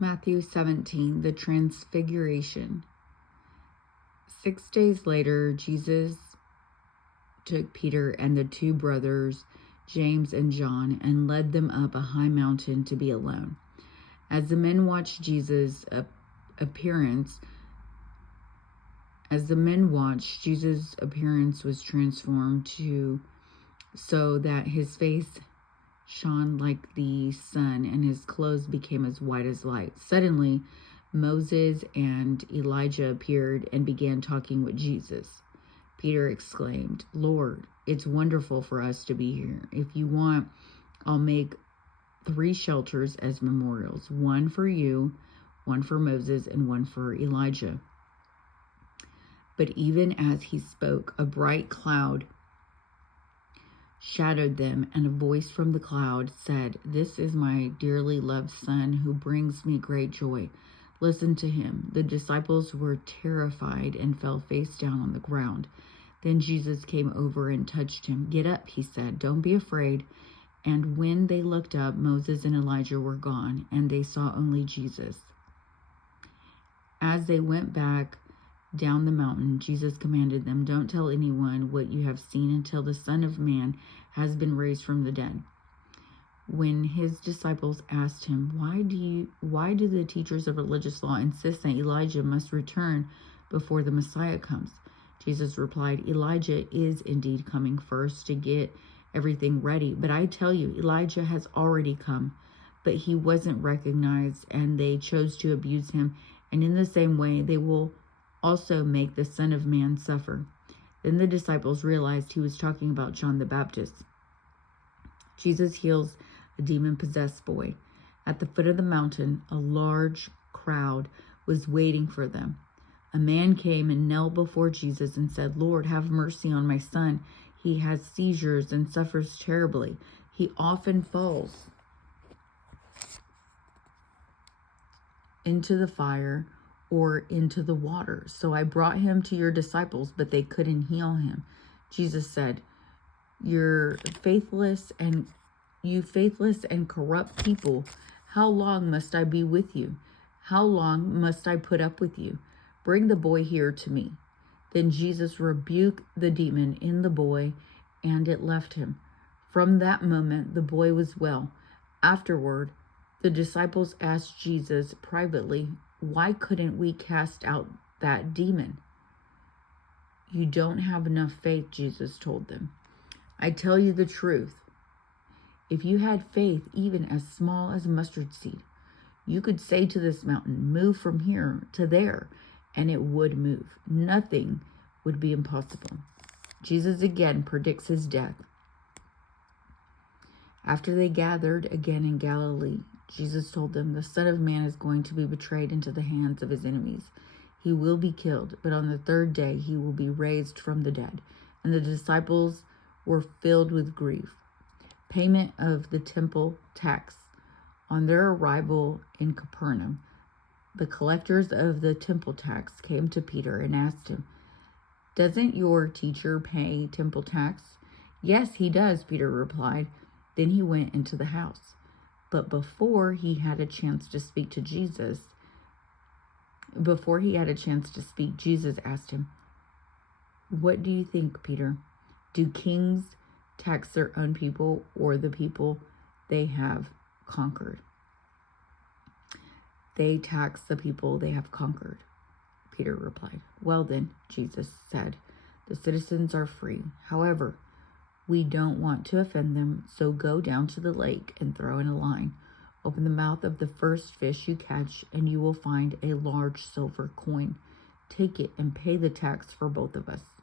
Matthew 17, the Transfiguration. 6 days later, Jesus took Peter and the two brothers, James and John, and led them up a high mountain to be alone. As the men watched Jesus' appearance was transformed so that his face shone like the sun and his clothes became as white as light. Suddenly, Moses and Elijah appeared and began talking with Jesus. Peter exclaimed, "Lord, it's wonderful for us to be here. If you want, I'll make 3 shelters as memorials, one for you, one for Moses, and one for Elijah." But even as he spoke, a bright cloud shadowed them, and a voice from the cloud said, "This is my dearly loved son who brings me great joy. Listen to him." The disciples were terrified and fell face down on the ground. Then Jesus came over and touched him. "Get up," he said. "Don't be afraid." And when they looked up, Moses and Elijah were gone, and they saw only Jesus. As they went back down the mountain, Jesus commanded them, "Don't tell anyone what you have seen until the Son of Man has been raised from the dead." When his disciples asked him, why do the teachers of religious law insist that Elijah must return before the Messiah comes?" Jesus replied, "Elijah is indeed coming first to get everything ready. But I tell you, Elijah has already come, but he wasn't recognized, and they chose to abuse him. And in the same way, they will also make the Son of Man suffer." Then the disciples realized he was talking about John the Baptist. Jesus heals a demon-possessed boy. At the foot of the mountain, a large crowd was waiting for them. A man came and knelt before Jesus and said, "Lord, have mercy on my son. He has seizures and suffers terribly. He often falls into the fire or into the water. So I brought him to your disciples, but they couldn't heal him." Jesus said, You faithless and corrupt people, how long must I be with you? How long must I put up with you? Bring the boy here to me." Then Jesus rebuked the demon in the boy, and it left him. From that moment, the boy was well. Afterward, the disciples asked Jesus privately, "Why couldn't we cast out that demon?" "You don't have enough faith," Jesus told them. "I tell you the truth. If you had faith even as small as a mustard seed, you could say to this mountain, 'Move from here to there,' and it would move. Nothing would be impossible." Jesus again predicts his death. After they gathered again in Galilee, Jesus told them, "The Son of Man is going to be betrayed into the hands of his enemies. He will be killed, but on the 3rd day he will be raised from the dead." And the disciples were filled with grief. Payment of the temple tax. On their arrival in Capernaum, the collectors of the temple tax came to Peter and asked him, "Doesn't your teacher pay temple tax?" "Yes, he does," Peter replied. Then he went into the house. But before he had a chance to speak, Jesus asked him, "What do you think, Peter? Do kings tax their own people or the people they have conquered?" "They tax the people they have conquered," Peter replied. "Well then," Jesus said, "the citizens are free. However, we don't want to offend them, so go down to the lake and throw in a line. Open the mouth of the first fish you catch, and you will find a large silver coin. Take it and pay the tax for both of us."